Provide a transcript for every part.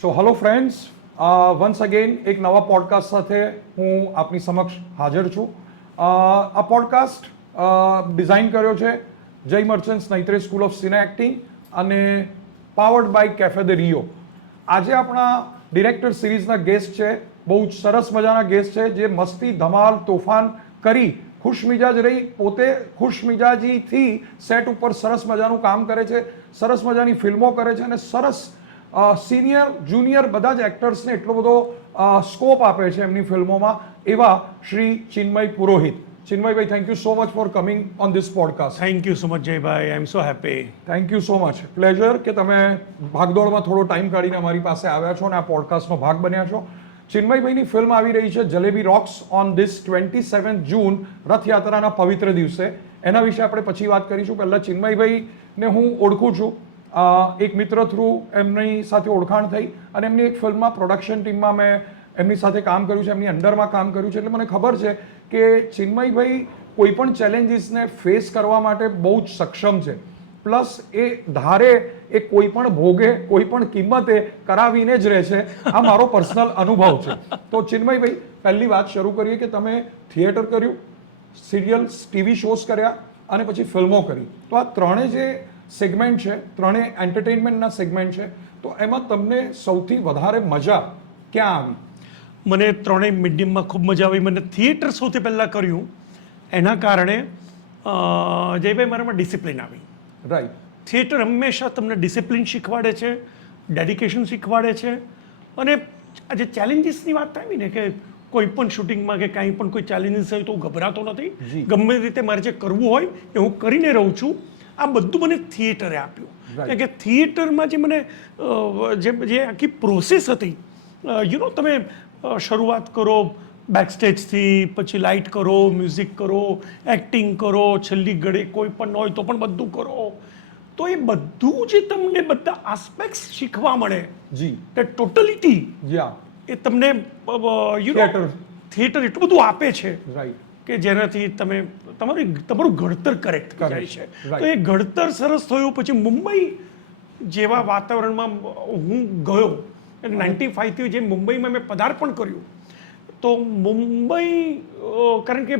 So hello friends, once again એક નવા podcast સાથે હું આપની સમક્ષ હાજર છું. આ પોડકાસ્ટ ડિઝાઇન કર્યો છે જય મર્ચન્ટ્સ નૈત્રે સ્કૂલ ઓફ સિને એક્ટિંગ અને powered by cafe de Rio. આજે આપણા ડિરેક્ટર સિરીઝના ગેસ્ટ છે, બહુ જ સરસ મજાના ગેસ્ટ છે જે મસ્તી ધમાલ તોફાન કરી ખુશમિજાજ રહી, પોતે ખુશમિજાજીથી સેટ ઉપર સરસ મજાનું કામ કરે છે, સરસ મજાની ફિલ્મો કરે છે અને સરસ સિનિયર જુનિયર બધા જ એક્ટર્સને એટલો બધો સ્કોપ આપે છે એમની ફિલ્મોમાં, એવા શ્રી ચિન્મય પુરોહિત. ચિન્મયભાઈ, thank you so much for coming on this podcast. Thank you so much જયભાઈ, I am so happy. Thank you so much. Pleasure કે તમે ભાગદોડમાં થોડો ટાઈમ કાઢીને અમારી પાસે આવ્યા છો અને આ પોડકાસ્ટનો ભાગ બન્યા છો. ચિન્મયભાઈની ફિલ્મ આવી રહી છે જલેબી રોક્સ ઓન ધીસ 27 જૂન, રથયાત્રાના પવિત્ર દિવસે. એના વિશે આપણે પછી વાત કરીશું. પહેલાં ચિન્મયભાઈને હું ઓળખું છું, એક મિત્ર થ્રુ એમની સાથે ઓળખાણ થઈ અને એમની એક ફિલ્મમાં પ્રોડક્શન ટીમમાં મેં એમની સાથે કામ કર્યું છે, એમની અંડરમાં કામ કર્યું છે, એટલે મને ખબર છે કે ચિન્મયભાઈ કોઈ પણ ચેલેન્જીસને ફેસ કરવા માટે બહુ જ સક્ષમ છે. પ્લસ એ ધારે એ કોઈ પણ ભોગે કોઈ પણ કિંમતે કરાવીને જ રહે છે. આ મારો પર્સનલ અનુભવ છે. તો ચિન્મયભાઈ, પહેલી વાત શરૂ કરીએ કે તમે થિયેટર કર્યું, સિરિયલ્સ ટીવી શોઝ કર્યા અને પછી ફિલ્મો કરી. તો આ ત્રણે જે સેગમેન્ટ છે, ત્રણે એન્ટરટેનમેન્ટના સેગમેન્ટ છે, તો એમાં તમને સૌથી વધારે મજા ક્યાં આવી? મને ત્રણેય મીડિયમમાં ખૂબ મજા આવી. મને થિયેટર સૌથી પહેલાં કર્યું એના કારણે જયભાઈ મારામાં ડિસિપ્લિન આવી. રાઈટ. થિયેટર હંમેશા તમને ડિસિપ્લિન શીખવાડે છે, ડેડિકેશન શીખવાડે છે. અને આજે ચેલેન્જીસની વાત આવી ને કે કોઈ પણ શૂટિંગમાં કે કાંઈ પણ કોઈ ચેલેન્જીસ હોય તો હું ગભરાતો નથી. ગમે રીતે મારે જે કરવું હોય એ હું કરીને રહું છું. આ બધું મને થિયેટરે આપ્યું. કારણ કે થિયેટરમાં જે મને જે આખી પ્રોસેસ હતી, તમે શરૂઆત કરો બેકસ્ટેજથી, પછી લાઇટ કરો, મ્યુઝિક કરો, એક્ટિંગ કરો, છેલ્લી ઘડી કોઈ પણ હોય તો પણ બધું કરો. તો એ બધું જે તમને બધા આસ્પેક્ટ્સ શીખવા મળે, જી, કે ટોટલિટી એ તમને થિયેટર એટલું બધું આપે છે, રાઈટ, કે જેનાથી તમારું ઘડતર કરેક્ટ થાય છે. તો એ ઘડતર સરસ થયું. પછી મુંબઈ જેવા વાતાવરણમાં હું ગયો, 95થી જે મુંબઈમાં મેં પદાર્પણ કર્યું, તો મુંબઈ, કારણ કે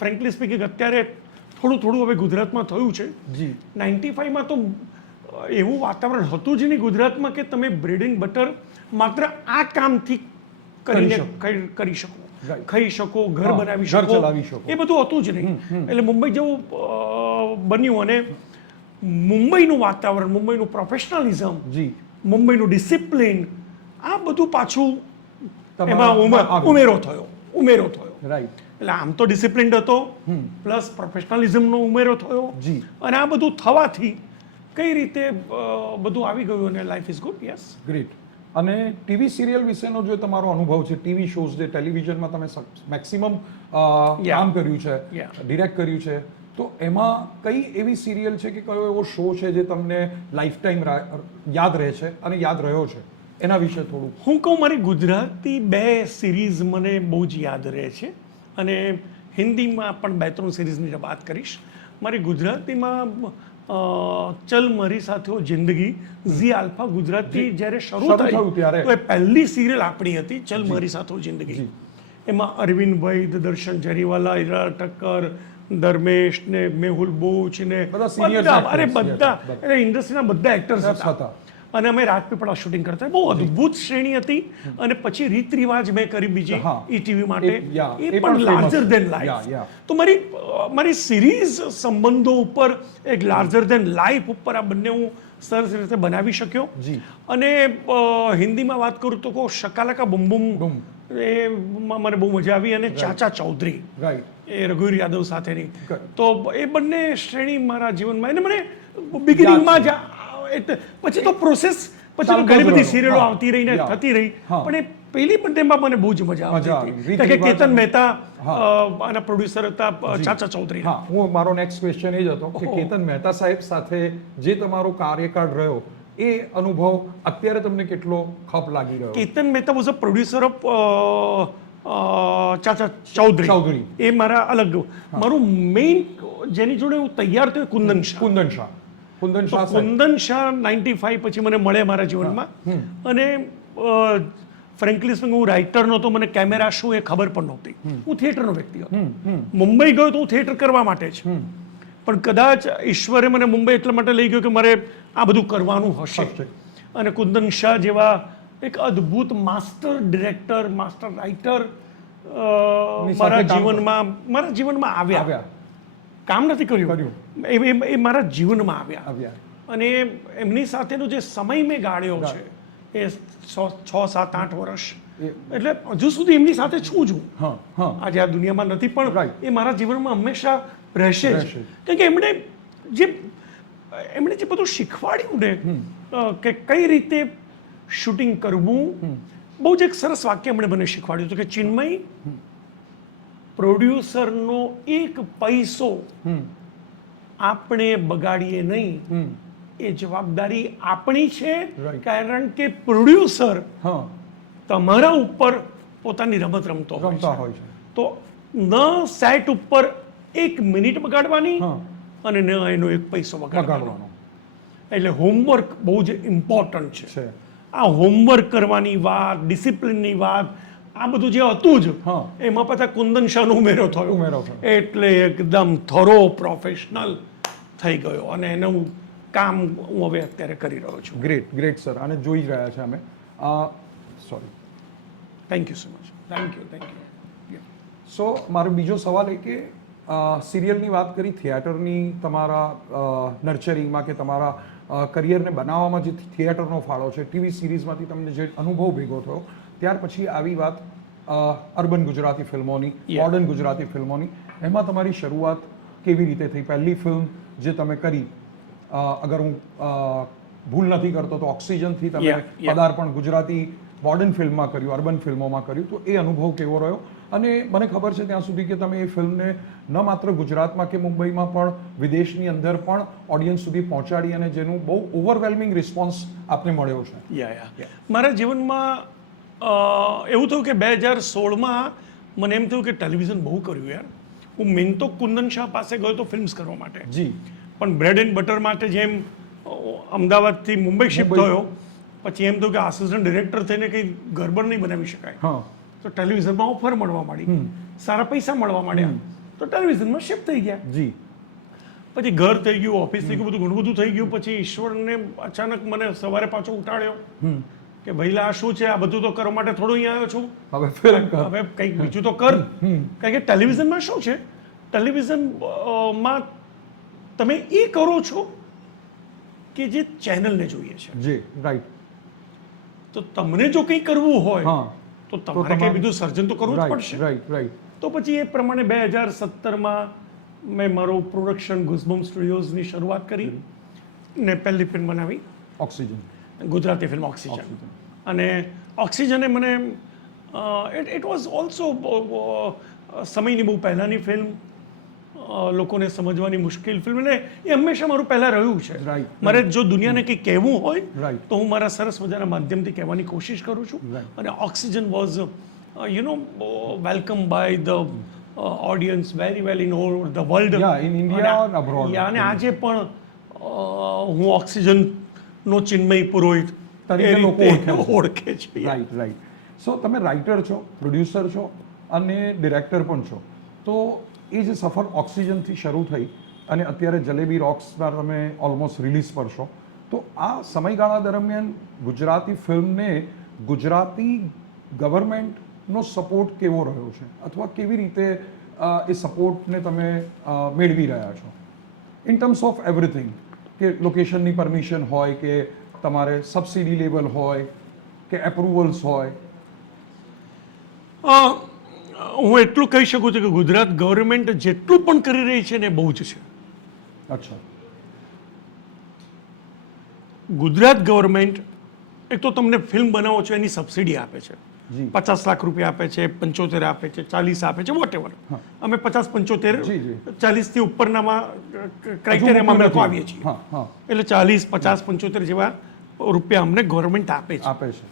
ફ્રેન્કલી સ્પીકિંગ અત્યારે થોડું થોડું હવે ગુજરાતમાં થયું છે. 95માં તો એવું વાતાવરણ હતું જ નહીં ગુજરાતમાં કે તમે બ્રેડ એન્ડ બટર માત્ર આ કામથી કરીને કરી શકો, ખાઈ શકો, ઘર બનાવી શકો, એ બધું હતું જ નહીં. એટલે મુંબઈ જેવું બન્યું અને મુંબઈનું વાતાવરણ, મુંબઈનું પ્રોફેશનલિઝમ, મુંબઈનું ડિસિપ્લિન, આ બધું પાછું એમાં ઉમેરો થયો. રાઈટ. એટલે આમ તો ડિસિપ્લિન્ડ હતો, પ્લસ પ્રોફેશનલિઝમનો ઉમેરો થયો. અને આ બધું થવાથી કઈ રીતે બધું આવી ગયું અને life is good. Yes, great. અને ટીવી સિરિયલ વિશેનો જે તમારો અનુભવ છે, ટીવી શોઝ જે ટેલિવિઝનમાં તમે મેક્સિમમ કામ કર્યું છે, ડિરેક્ટ કર્યું છે, તો એમાં કઈ એવી સિરિયલ છે કે કયો એવો શો છે જે તમને લાઈફ ટાઈમ યાદ રહે છે અને યાદ રહ્યો છે? એના વિશે થોડું. હું કહું, મારી ગુજરાતી 2 સિરીઝ મને બહુ જ યાદ રહે છે અને હિન્દીમાં પણ 2-3 સિરીઝની વાત કરીશ. મારી ગુજરાતીમાં ચલ મારી સાથે જિંદગી, ઝી આલ્ફા ગુજરાતી જ્યારે શરૂ થયું ત્યારે તો એ પહેલી સિરિયલ આપણી હતી, ચલ મારી સાથે જિંદગી. એમાં અરવિંદ વૈદ, દર્શન જરીવાલા, ઈરા ઠક્કર, ધર્મેશ ને મેહુલ બુચ ને બધા ઇન્ડસ્ટ્રીના બધા એક્ટર્સ હતા. અને અમે રાજપીપળા શૂટિંગ કરતા. બહુ અદ્ભુત શ્રેણી હતી. અને પછી રીત રિવાજ મેં કરી બીજી ઈટીવી માટે, એ પણ લાર્જર દેન લાઈફ. તો મારી સિરીઝ સંબંધો ઉપર એક લાર્જર દેન લાઈફ ઉપર આ બંને હું સરસ રીતે બનાવી શક્યો. અને હિન્દીમાં વાત કરું તો કહું, શકાલાકા બુમ બુમ, એમાં મને બહુ મજા આવી. અને ચાચા ચૌધરી, એ રઘુવીર યાદવ સાથેની, તો એ બંને શ્રેણી મારા જીવનમાં, એને મને બિગિનિંગમાં જ, પછી તો પ્રોસેસ, પછી તો ઘણી બધી સિરિયલો આવતી રહી ને થતી રહી, પણ એ પહેલી બંનેમાં મને બહુ જ મજા આવતી હતી. કે કેતન મહેતા આના પ્રોડ્યુસર હતા, ચાચા ચૌધરી. હું, મારો નેક્સ્ટ ક્વેશ્ચન એ જ હતો કે કેતન મહેતા સાહેબ સાથે જે તમારો કાર્યકાળ રહ્યો, એ અનુભવ અત્યારે તમને કેટલો ખપ લાગી રહ્યો? Ketan Mehta was a producer of Chacha Chaudhary. એ મારા અલગ, મારું મેઇન જેની જોડે હું તૈયાર થયો કુંદન શાહ. કુંદન શાહ 95 પછી મને મળે મારા જીવનમાં. અને ફ્રેન્કલી સ્પીકિંગ હું રાઇટર નહોતો, મને કેમેરા શું એ ખબર પણ નહોતી. હું થિયેટરનો વ્યક્તિ હતો. મુંબઈ ગયો તો હું થિયેટર કરવા માટે જ, પણ કદાચ ઈશ્વરે મને મુંબઈ એટલા માટે લઈ ગયો કે મારે આ બધું કરવાનું હશે. અને કુંદન શાહ જેવા એક અદ્ભુત માસ્ટર ડિરેક્ટર, માસ્ટર રાઇટર મારા જીવનમાં આવ્યા. કામ નથી કર્યું, એ મારા જીવનમાં આવ્યા. અને એમની સાથેનો જે સમય મેં ગાળ્યો છે એ 6, 7, 8 વર્ષ, એટલે હજુ સુધી એમની સાથે છું જ હું. આજે આ દુનિયામાં નથી, પણ એ મારા જીવનમાં હંમેશા રહેશે જ. કારણ કે એમણે જે બધું શીખવાડ્યું ને કે કઈ રીતે શૂટિંગ કરવું, બહુ જ એક સરસ વાક્ય એમણે મને શીખવાડ્યું હતું કે ચિન્મય, પ્રોડ્યુસરનો એક પૈસો આપણે બગાડીએ નહીં, એ જવાબદારી આપણી છે. કારણ કે પ્રોડ્યુસર તમારા ઉપર પોતાની રમત રમતો હોય છે. તો ન સેટ ઉપર 1 મિનિટ બગાડવાની અને ન એનો 1 પૈસો બગાડવાનો. એટલે હોમવર્ક બહુ જ ઇમ્પોર્ટન્ટ છે. આ હોમવર્ક કરવાની વાત, ડિસિપ્લિનની વાત, આ બધું જે હતું જ એમાં પાછા કુંદન શાહનો ઉમેરો થયો. એટલે એકદમ થરો પ્રોફેશનલ થઈ ગયો અને એનું કામ હું હવે અત્યારે કરી રહ્યો છું. ગ્રેટ સર, અને જોઈ જ રહ્યા છે અમે. Sorry, thank you so much. Thank you. So મારો બીજો સવાલ એ કે સિરિયલની વાત કરી, થિયેટરની તમારા નર્ચરિંગમાં કે તમારા કરિયરને બનાવવામાં જે થિયેટરનો ફાળો છે, ટીવી સિરીઝમાંથી તમને જે અનુભવ ભેગો થયો, ત્યાર પછી આવી વાત અર્બન ગુજરાતી ફિલ્મોની, મોડર્ન ગુજરાતી ફિલ્મોની, એમાં તમારી શરૂઆત કેવી રીતે થઈ? પહેલી ફિલ્મ જે તમે કરી, અગર હું ભૂલ નથી કરતો તો ઓક્સિજનથી તમે પદાર્પણ ગુજરાતી મોડર્ન ફિલ્મમાં કર્યું, અર્બન ફિલ્મોમાં કર્યું, તો એ અનુભવ કેવો રહ્યો? અને મને ખબર છે ત્યાં સુધી કે તમે એ ફિલ્મને ન માત્ર ગુજરાતમાં કે મુંબઈમાં પણ વિદેશની અંદર પણ ઓડિયન્સ સુધી પહોંચાડી, અને જેનું બહુ ઓવરવેલ્મિંગ રિસ્પોન્સ આપને મળ્યો છે. મારા જીવનમાં એવું થયું કે 2016માં મને એમ થયું કે ટેલિવિઝન બહુ કર્યું યાર. હું મેન તો કુંદન શાહ પાસે ગયો તો ફિલ્મ્સ કરવા માટે, પણ બ્રેડ એન્ડ બટર માટે જેમ અમદાવાદથી મુંબઈ શિફ્ટ થયો, પછી એમ થયું કે આસિસ્ટન્ટ ડિરેક્ટર થઈને કંઈ ગરબડ નહીં બનાવી શકાય. તો ટેલિવિઝનમાં ઓફર મળવા માંડી, સારા પૈસા મળવા માંડ્યા, તો ટેલિવિઝનમાં શિફ્ટ થઈ ગયા. પછી ઘર થઈ ગયું, ઓફિસ થઈ ગયું, બધું ઘણું બધું થઈ ગયું. પછી ઈશ્વરને અચાનક મને સવારે પાછો ઉઠાડ્યો કે ભાઈલા આ શું છે, આ બધું તો કરવા માટે થોડું અહીંયા આવ્યો છું, હવે કંઈક બીજું તો કર. કારણ કે ટેલિવિઝનમાં શું છે, ટેલિવિઝનમાં તમે એ કરો છો કે જે ચેનલને જોઈએ છે. તો તમને જો કંઈ કરવું હોય તો તમારે કંઈ બીજું સર્જન તો કરવું જ પડશે. તો પછી એ પ્રમાણે 2017માં મેં મારો પ્રોડક્શન ગુઝબમ સ્ટુડિયોઝની શરૂઆત કરી ને પહેલી ફિલ્મ બનાવી ઓક્સિજન, ગુજરાતી ફિલ્મ ઓક્સિજન. અને ઓક્સિજને મને ઇટ વોઝ ઓલ્સો સમયની બહુ પહેલાંની ફિલ્મ, લોકોને સમજવાની મુશ્કેલ ફિલ્મ, એટલે એ હંમેશા મારું પહેલાં રહ્યું છે. મારે જો દુનિયાને કંઈ કહેવું હોય તો હું મારા સરસ મજાના માધ્યમથી કહેવાની કોશિશ કરું છું. અને oxygen was welcome by the audience very well in all the world, અને આજે પણ હું ઓક્સિજનનો ચિન્મય પુરોહિત ઓળખે છે. રાઈટ. સો તમે રાઇટર છો, પ્રોડ્યુસર છો અને ડિરેક્ટર પણ છો. તો એ જે સફર ઓક્સિજનથી શરૂ થઈ અને અત્યારે જલેબી રોક્સમાં તમે ઓલમોસ્ટ રિલીઝ પર છો, તો આ સમયગાળા દરમિયાન ગુજરાતી ફિલ્મને ગુજરાતી ગવર્મેન્ટનો સપોર્ટ કેવો રહ્યો છે, અથવા કેવી રીતે એ સપોર્ટને તમે મેળવી રહ્યા છો ઇન ટર્મ્સ ઓફ એવરીથિંગ? કે લોકેશનની પરમિશન હોય, કે તમારે સબસિડી લેવલ હોય, કે એપ્રુવલ્સ હોય? હું એટલું કહી શકું છું કે ગુજરાત ગવર્મેન્ટ જેટલું પણ કરી રહી છે ને બહુ જ છે. અચ્છા. ગુજરાત ગવર્મેન્ટ એક તો તમને ફિલ્મ બનાવો છો એની સબસિડી આપે છે, 50 લાખ રૂપિયા આપે છે, 75 આપે છે, 40 આપે છે, વોટ એવર. અમે 50, 75, 40 થી ઉપરનામાં ક્રાઇટેરિયામાં અમે લોકો આવીએ છીએ. એટલે 40, 50, 75 જેવા રૂપિયા અમને ગવર્મેન્ટ આપે છે.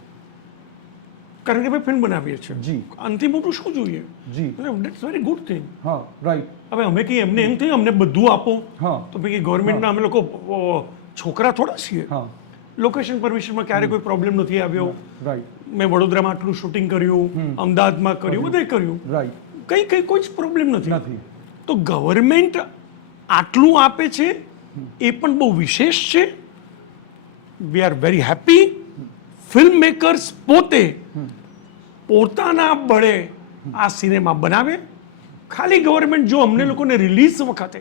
કારણ કે અમે ફિલ્મ બનાવીએ છીએ. અંતિમ મોટું શું જોઈએ? એટલે it's very good thing. Right. હવે અમે કંઈ એમને એમ થયું અમને બધું આપો, તો ભાઈ ગવર્મેન્ટના અમે લોકો છોકરા થોડા છીએ. લોકેશન પરમિશનમાં ક્યારે કોઈ પ્રોબ્લેમ નથી આવ્યો. રાઈટ મેં વડોદરામાં આટલું શૂટિંગ કર્યું, અમદાવાદમાં કર્યું, બધે કર્યું, રાઈટ કોઈ જ પ્રોબ્લેમ નથી. નથી. તો ગવર્મેન્ટ આટલું આપે છે એ પણ બહુ વિશેષ છે. We are very happy. Film makers પોતે પોતાના બળે આ સિનેમા બનાવે. ખાલી ગવર્મેન્ટ જો અમને લોકોને રિલીઝ વખતે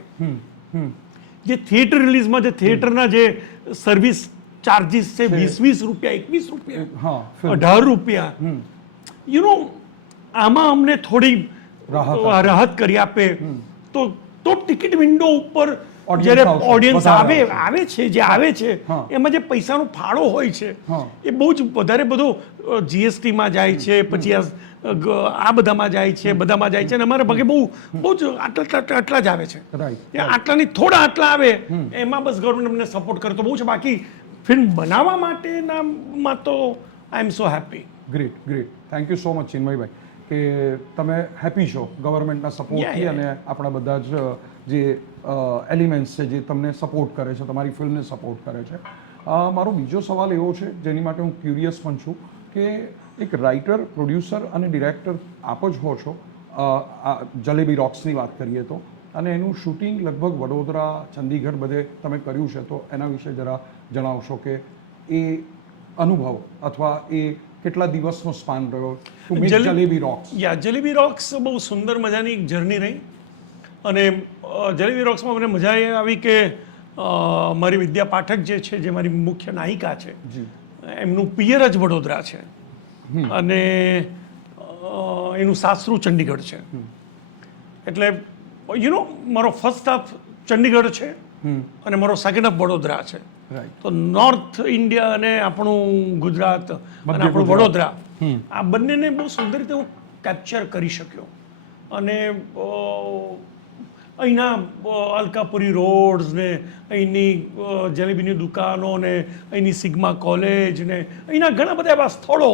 જે થિયેટર રિલીઝમાં જે થિયેટરના જે સર્વિસ ચાર્જીસ છે 20 રૂપિયા, 21 રૂપિયા, હા 18 રૂપિયા, આમાં અમને થોડી રાહત કરી આપે તો ટિકિટ વિન્ડો ઉપર જ્યારે ઓડિયન્સ આવે છે જે આવે છે એમાં જે પૈસાનો ફાળો હોય છે એ બહુ જ વધારે બધો જીએસટીમાં જાય છે, પછી આ બધામાં જાય છે, બધામાં જાય છે, અને અમારા ભાગે બહુ જ આટલા જ આવે છે. આટલાની થોડા આટલા આવે એમાં બસ ગવર્મેન્ટ અમને સપોર્ટ કરે તો બહુ છે. બાકી ફિલ્મ બનાવવા માટેનામાં તો I am so happy. Great great. Thank you so much ચિન્મયભાઈ કે તમે હેપી છો ગવર્મેન્ટના સપોર્ટથી અને આપણા બધા જ જે એલિમેન્ટ્સ છે જે તમને સપોર્ટ કરે છે, તમારી ફિલ્મને સપોર્ટ કરે છે. મારો બીજો સવાલ એવો છે જેની માટે હું ક્યુરિયસ પણ છું કે એક રાઇટર, પ્રોડ્યુસર અને ડિરેક્ટર આપ જ હો છો. જલેબી રોક્સની વાત કરીએ તો, અને એનું શૂટિંગ લગભગ વડોદરા, ચંદીગઢ બધે તમે કર્યું છે, તો એના વિશે જરા જણાવશો કે એ અનુભવ અથવા એ કેટલા દિવસનો સ્પાન રહ્યો to make jalebi rocks? Jalebi rocks બહુ સુંદર મજાની એક જર્ની રહી. અને જલેબી રોક્સમાં મને મજા એ આવી કે મારી વિદ્યા પાઠક જે છે, જે મારી મુખ્ય નાયિકા છે, એમનું પિયર જ વડોદરા છે અને એનું સાસરું ચંડીગઢ છે. એટલે મારો ફર્સ્ટ હાફ ચંડીગઢ છે અને મારો સેકન્ડ હાફ વડોદરા છે. તો નોર્થ ઇન્ડિયા અને આપણું ગુજરાત અને આપણું વડોદરા, આ બંનેને બહુ સુંદર રીતે હું કેપ્ચર કરી શક્યો. અને અહીંના અલકાપુરી રોડ્સ ને અહીંની જલેબીની દુકાનો ને અહીંની સિગ્મા કોલેજ ને અહીંના ઘણા બધા એવા સ્થળો.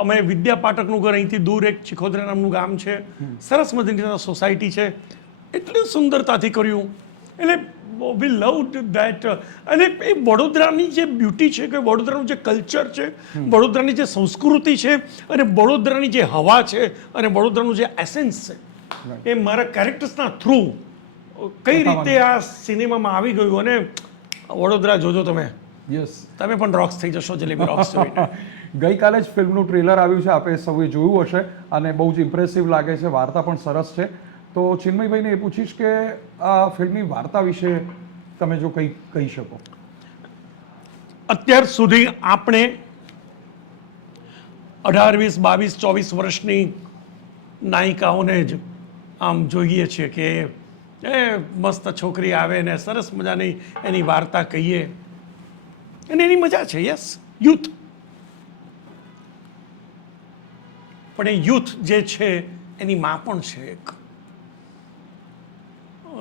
અમે વિદ્યા પાઠકનું ઘર અહીંથી દૂર એક ચિખોદરા નામનું ગામ છે, સરસ મજાની સોસાયટી છે, એટલી સુંદરતાથી કર્યું. એટલે વી લવ દેટ. અને એ વડોદરાની જે બ્યુટી છે, કે વડોદરાનું જે કલ્ચર છે, વડોદરાની જે સંસ્કૃતિ છે અને વડોદરાની જે હવા છે અને વડોદરાનું જે એસેન્સ છે, એ મારા કેરેક્ટર્સના થ્રુ કઈ રીતે આ સિનેમામાં આવી ગયું. અને વડોદરા જોજો તમે, તમે પણ રોક્સ થઈ જશો જલેબી રોક્સ જોઈને. ગઈકાલે જ ફિલ્મનું ટ્રેલર આવ્યું છે, આપે સૌએ જોયું હશે અને બહુ જ ઇમ્પ્રેસિવ લાગે છે. વાર્તા પણ સરસ છે. તો ચિન્મયભાઈને એ પૂછીશ કે આ ફિલ્મની વાર્તા વિશે તમે જો કંઈ કહી શકો. અત્યાર સુધી આપણે 18, 20, 22, 24 વર્ષની નાયિકાઓને જ આમ જોઈએ છીએ કે એ મસ્ત છોકરી આવે ને સરસ મજાની એની વાર્તા કહીએ અને એની મજા છે. Yes, youth. પણ એ યુથ જે છે એની માં પણ છે એક.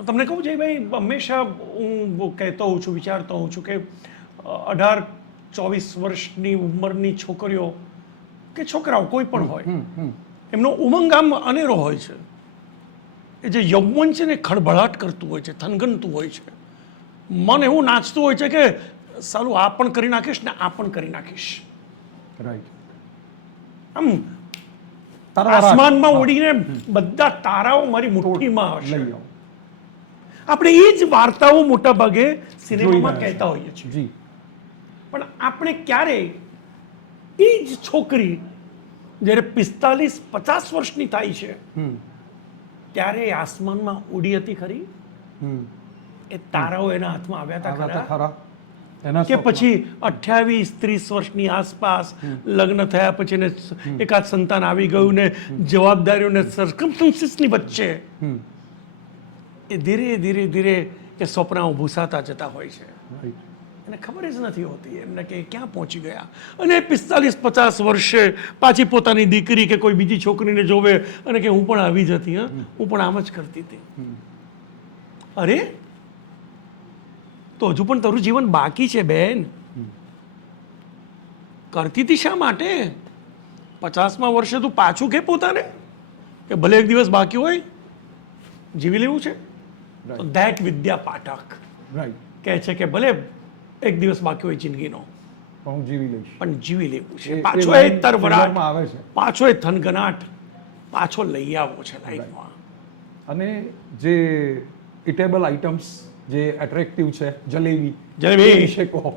તમને કહું છે ભાઈ, હંમેશા હું કહેતો હોઉં છું, વિચારતો હોઉં છું કે 18, 24 વર્ષની ઉંમરની છોકરીઓ કે છોકરાઓ કોઈ પણ હોય, એમનો ઉમંગ આમ અનેરો હોય છે. એ જે યૌવન છે ને ખળભળાટ કરતું હોય છે, થનગનતું હોય છે, મન એવું નાચતું હોય છે કે સાલું આ પણ કરી નાખીશ ને આ પણ કરી નાખીશ. રાઈટ. આમ આસમાનમાં ઉડીને બધા તારાઓ મારી મુઠ્ઠીમાં હશે. આપણે એ જ વાર્તાઓ મોટા ભાગે સિનેમામાં કહેતા હોઈએ છીએ. પણ આપણે ક્યારેય એ જ છોકરી જ્યારે 45-50 વર્ષની થાય છે ત્યારે આસમાનમાં ઉડી હતી ખરી? એ તારાઓ એના હાથમાં આવ્યા હતા ખરા? કે પછી 28-30 વર્ષની આસપાસ લગ્ન થયા પછી ને એકાદ સંતાન આવી ગયું ને જવાબદારીઓ ને સર્કમસ્ટન્સીસની વચ્ચે એ ધીરે ધીરે ધીરે એ સ્વપ્નાઓ ભૂસાતા જતા હોય છે. એને ખબર જ નથી હોતી એમને કે ક્યાં પહોંચી ગયા. અને 45-50 વર્ષે પાછી પોતાની દીકરી કે કોઈ બીજી છોકરીને જોવે અને કે હું પણ આવી જતી, હું પણ આમ જ કરતી હતી. અરે તો હજુ પણ તારું જીવન બાકી છે બેન. કરતી હતી શા માટે? 50મા વર્ષે તું પાછું કે પોતાને કે ભલે એક દિવસ બાકી હોય જીવી લેવું છે. તો ધેટ વિદ્યા પાઠક કહે છે કે ભલે એક દિવસ બાકી હોય જિંદગીનો પણ હું જીવી લઈશ. પણ જીવી લેવું છે, એ પાછો એ line તરવરાટ, trailer માં આવે છે. પાછો એ થનગનાટ પાછો લઈ આવવો છે લાઈફમાં. અને જે ઇટેબલ આઇટમ્સ જે એટ્રેક્ટિવ છે, જલેબી જલેબી. એ વિશે કહો.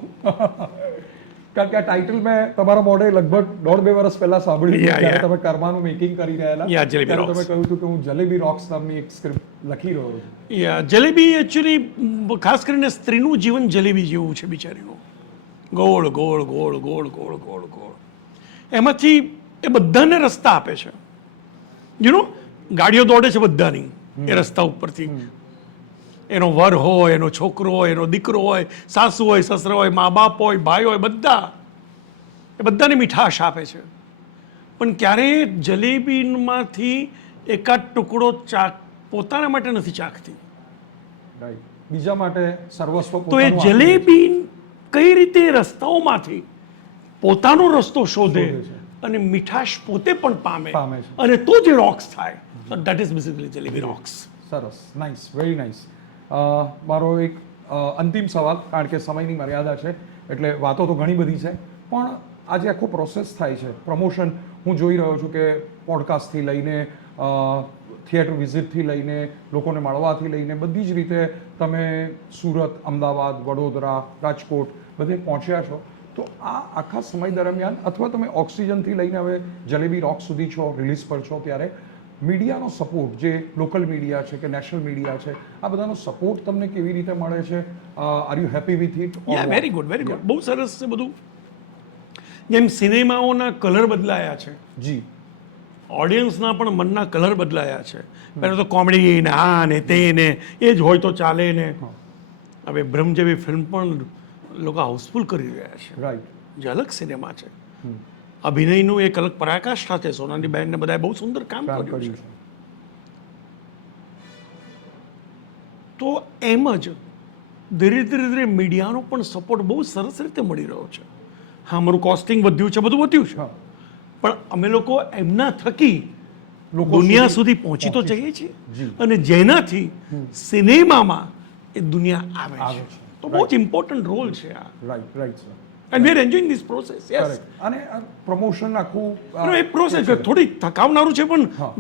કારણ કે આ ટાઇટલ મેં તમારા મોઢે લગભગ 1.5-2 વર્ષ પહેલા સાંભળ્યું હતું, Yeah, જ્યારે yeah. તમે કર્માનું મેકિંગ કરી રહેલા. Yeah, જલેબી ત્યારે તમે rocks. કહ્યું હતું કે હું જલેબી રોક્સ નામની એક સ્ક્રિપ્ટ લખી રહ્યો છું. યા જલેબી એકચ્યુઅલી ખાસ કરીને સ્ત્રીનું જીવન જલેબી જેવું છે બિચારીનું. ગોળ ગોળ ગોળ ગોળ ગોળ ગોળ ગોળ, એમાંથી એ બધાને રસ્તા આપે છે. યુ નો, ગાડીઓ દોડે છે બધાની એ રસ્તા ઉપરથી. એનો વર હોય, એનો છોકરો હોય, એનો દીકરો હોય, સાસુ હોય, સસરા હોય, મા બાપ હોય, ભાઈ હોય, બધા એ બધાને મીઠાશ આપે છે. પણ ક્યારેય જલેબીમાંથી એકાદ ટુકડો પોતાના માટે નથી ચાખતી. રાઈટ. બીજા માટે સર્વસ્વ તો એ પોતાનું આપી દે છે. જલેબી કઈ રીતે રસ્તાઓમાંથી પોતાનો રસ્તો શોધે શોધે છે. અને મીઠાશ પોતે પણ પામે પામે છે. અને તો જે રોક્સ થાય, તો that is basically jalebi rocks. સરસ, નાઇસ, વેરી નાઇસ. મારો એક અંતિમ સવાલ, કારણ કે સમયની મર્યાદા છે એટલે વાતો તો ઘણી બધી છે, પણ આ જે આખો પ્રોસેસ થાય છે પ્રમોશન, હું જોઈ રહ્યો છું કે પોડકાસ્ટથી લઈને થિયેટર વિઝિટથી લઈને લોકોને મળવાથી લઈને બધી જ રીતે તમે સુરત, અમદાવાદ, વડોદરા, રાજકોટ બધે પહોંચ્યા છો. તો આ આખા સમય દરમિયાન અથવા તમે ઓક્સિજનથી લઈને હવે જલેબી રોક સુધી છો, રિલીઝ પર છો, ત્યારે મીડિયાનો સપોર્ટ, જે લોકલ મીડિયા છે કે નેશનલ મીડિયા છે, આ બધાનો સપોર્ટ તમને કેવી રીતે મળે છે? Are you happy with it? Very good, very good. બહુ સરસ છે બધું. જેમ સિનેમાઓના કલર બદલાયા છે, જી, ઓડિયન્સના પણ મનના કલર બદલાયા છે. પહેલાં તો કોમેડી ને આ ને તે ને એ જ હોય તો ચાલે ને. હવે બ્રહ્મ જેવી ફિલ્મ પણ લોકો હાઉસફુલ કરી રહ્યા છે, રાઈટ. જે અલગ સિનેમા છે. અભિનયનું એક અલગ પરાકાષ્ઠા છે. સોનાની બહેન ને બધાએ બહુ સુંદર કામ કામ કર્યું કર્યું છે. છે. તો એમ જ ધીરે ધીરે ધીરે મીડિયાનો પણ સપોર્ટ બહુ સરસ રીતે મળી રહ્યો છે. હા, અમારું કોસ્ટિંગ વધ્યું છે, બધું વધ્યું છે, હા. પણ અમે લોકો એમના થકી લોકો દુનિયા સુધી પહોંચી તો જઈએ છીએ, અને જેનાથી સિનેમામાં એ દુનિયા આવે આવે છે. છે. તો બહુ જ ઇમ્પોર્ટન્ટ રોલ છે આ. Right, right sir. And we are enjoying this process. Yes, correct. અને પ્રમોશન આખું એ પ્રોસેસ થોડી થકાવનારું છે, પણ હા.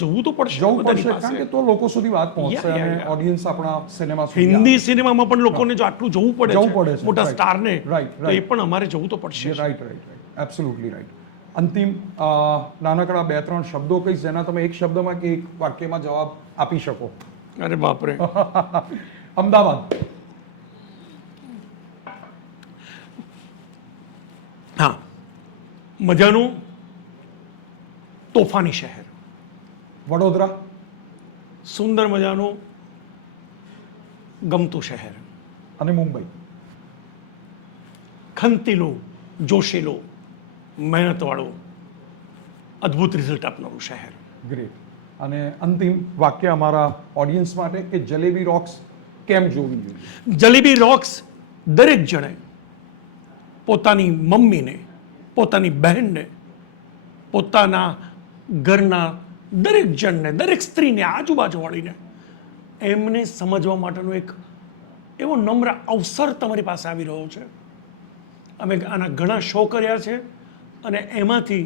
જવું તો પડશે જવું બધાની પડશે, પાસે. કારણ કે તો લોકો સુધી વાત પહોંચશે Yeah, yeah, અને yeah. ઓડિયન્સ આપણા સિનેમા સુધી હિન્દી સિનેમામાં પણ લોકોને જો આટલું જવું પડે જવું પડે છે છે. મોટા Right. સ્ટારને, Right, તો એ right. પણ અમારે જવું તો પડશે. Right, right, right, absolutely right. અંતિમ નાનકડા 2-3 શબ્દો કહીશ, જેના તમે એક શબ્દમાં કે એક વાક્યમાં જવાબ આપી શકો. અરે બાપરે. અમદાવાદ. હા, મજાનું તોફાની શહેર. વડોદરા. સુંદર મજાનું ગમતું શહેર. અને મુંબઈ. ખંતીલું, જોશીલું, મહેનતવાળું, અદ્ભુત રિઝલ્ટ આપનારું શહેર. ગ્રેટ. અને અંતિમ વાક્ય અમારા ઓડિયન્સ માટે કે જલેબી રોક્સ કેમ જોવી જોઈએ? જલેબી રોક્સ દરેક જણે પોતાની મમ્મીને, પોતાની બહેનને, પોતાના ઘરના દરેક જણને, દરેક સ્ત્રીને, આજુબાજુવાળીને એમને સમજવા માટેનો એક એવો નમ્ર અવસર તમારી પાસે આવી રહ્યો છે. અમે આના ઘણા શો કર્યા છે અને એમાંથી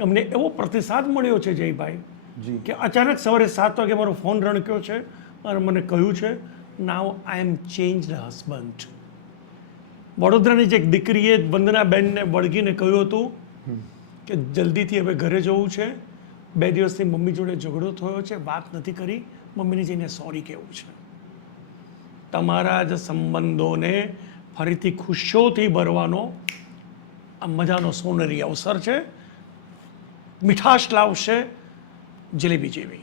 અમને એવો પ્રતિસાદ મળ્યો છે જયભાઈ, જી. કે અચાનક સવારે 7 વાગે મારો ફોન રણક્યો છે અને મને કહ્યું છે, નાવ આઈ એમ ચેન્જ્ડ હસબન્ડ. વડોદરાની જે એક દીકરીએ વંદનાબેનને વળગીને કહ્યું હતું કે જલ્દીથી હવે ઘરે જવું છે, 2 દિવસથી મમ્મી જોડે ઝઘડો થયો છે, વાત નથી કરી, મમ્મીને જઈને સોરી કહેવું છે. તમારા જ સંબંધોને ફરીથી ખુશીઓથી ભરવાનો આ મજાનો સોનેરી અવસર છે. મીઠાશ લાવશે જલેબી જેવી,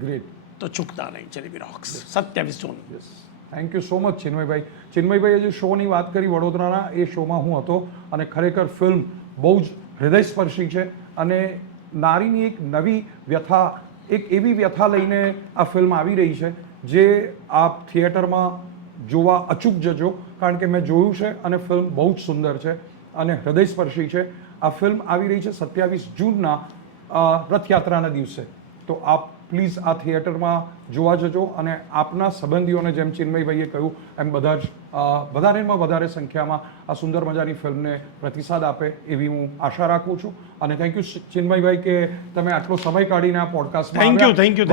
ગ્રેટ. તો ચૂકતા નહીં. જલેબી રોક્સ 27 જૂન. Yes, thank you so much ચિન્મયભાઈ. ચિન્મયભાઈએ જે શોની વાત કરી વડોદરાના, એ શોમાં હું હતો અને ખરેખર ફિલ્મ બહુ જ હૃદયસ્પર્શી છે અને નારીની એક નવી વ્યથા, એક એવી વ્યથા લઈને આ ફિલ્મ આવી રહી છે જે આપ થિયેટરમાં જોવા અચૂક જજો, કારણ કે મેં જોયું છે અને ફિલ્મ બહુ જ સુંદર છે અને હૃદયસ્પર્શી છે. આ ફિલ્મ આવી રહી છે 27 જૂનના રથયાત્રાના દિવસે. તો આપ પ્લીઝ આ થિયેટરમાં જોવા જજો અને આપના સંબંધીઓને જેમ ચિન્મયભાઈએ કહ્યું એમ બધા જ વધારેમાં વધારે સંખ્યામાં આ સુંદર મજાની ફિલ્મને પ્રતિસાદ આપે એવી હું આશા રાખું છું અને થેન્ક યુ ચિન્મયભાઈ કે તમે આટલો સમય કાઢીને આ પોડકાસ્ટમાં Thank you,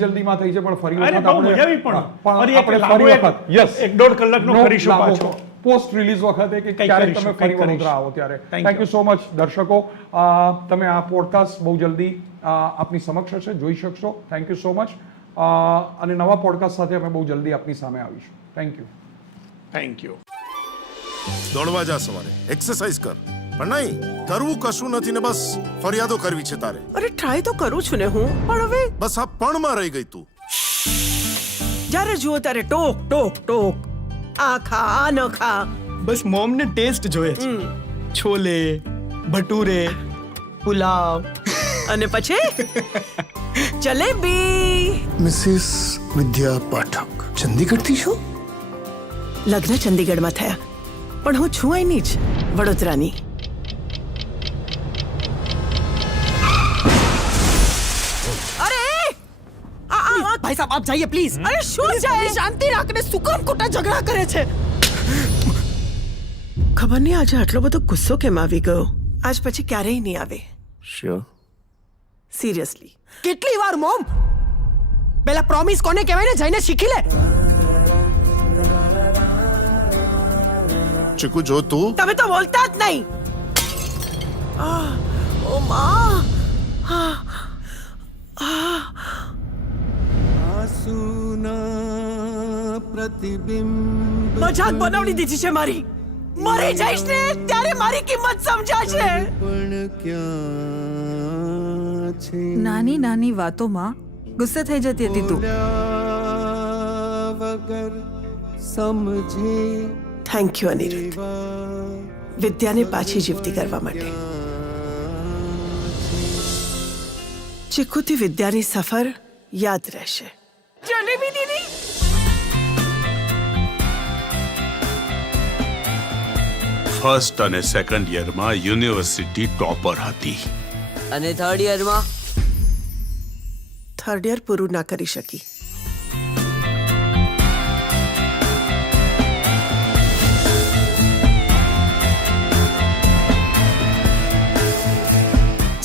જલ્દીમાં થઈ છે પણ ફરી અરે વખત બહુ મજા આવી પણ આપણે લાંબો ફરી એક વખત યસ 1.5 કલાકનો કરીશું પાછો પોસ્ટ રિલીઝ વખતે કે કંઈક ક્યારેક કરીશું, તમે ફરી કંઈક વડોદરા કરીશું. આવો ત્યારે Thank thank you so much દર્શકો તમે આ પોડકાસ્ટ બહુ જલ્દી આપની સમક્ષ હશે જોઈ શકશો થેન્ક યુ સો મચ અને નવા પોડકાસ્ટ સાથે અમે બહુ જલ્દી આપની સામે આવીશું થેન્ક યુ દોડવા જા સવારે એક્સરસાઇઝ કર પણ નહીં કરવું કશું નથી ને બસ ફરિયાદો કરવી છે તારે અરે ટ્રાય તો કરું છું ને હું પણ હવે બસ આ પણમાં રહી ગઈ તું જ્યારે જુઓ ત્યારે ટોક ટોક ટોક આ ખા આ ન ખા બસ મોમ ને ટેસ્ટ જોઈએ છે છોલે ભટુરે પુલાવ અને પછી જલેબી મિસિસ વિદ્યા પાઠક ચંદીગઢથી છો લગ્ન ચંદીગઢમાં થયા પણ હું છું અહીંની જ વડોદરાની અરે ભાઈ સાહેબ આપ જાइए પ્લીઝ અરે શું જાય શાંતિ રાખને સુકમ કોટા ઝઘડા કરે છે ખબર નહીં આજે આટલો બધો ગુસ્સો કેમ આવી ગયો આજ પછી ક્યારેય નહીં આવે શ્યોર સિરિયસલી કેટલી વાર મોમ પેલા પ્રોમિસ કોને કહેવાય ને જઈને શીખી લે ચીકુ જો તું તમે તો બોલતા જ નહીં ઓ માં પ્રતિબિંબ મજાક બનાવડી દીધી છે મારી મરી જઈશ ને ત્યારે મારી કિંમત સમજાશે પણ ક્યાં છે નાની નાની વાતોમાં ગુસ્સે થઈ જતી હતી તું વગર સમજે થેન્ક યુ અનિરુદ્ધ વિદ્યાને પાછી જીવતી કરવા માટે ચીકુથી વિદ્યાની સફર યાદ રહેશે જલેબી દીદી ફર્સ્ટ અને સેકન્ડ યરમાં યુનિવર્સિટી ટોપર હતી અને થર્ડ યરમાં થર્ડ યર પૂરું ના કરી શકી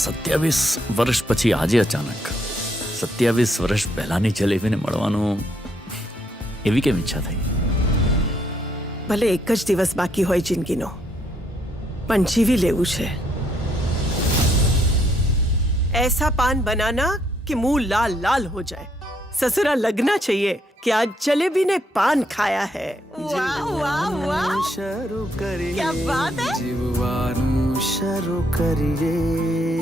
સત્યાવીસ વર્ષ પછી આજે અચાનક 27 વર્ષ પહેલાની જલેબીને મળવાનું એવી કેમ ઈચ્છા થઈ ભલે એક જ દિવસ બાકી હોય જિંદગીનો પણ જીવી લેવું છે ऐसा पान बनाना कि मुंह लाल लाल हो जाए ससुरा लगना चाहिए कि आज जलेबी ने पान खाया है वाह वाह वाह શરૂ કરીએ क्या बात है જીવવાનું શરૂ કરીએ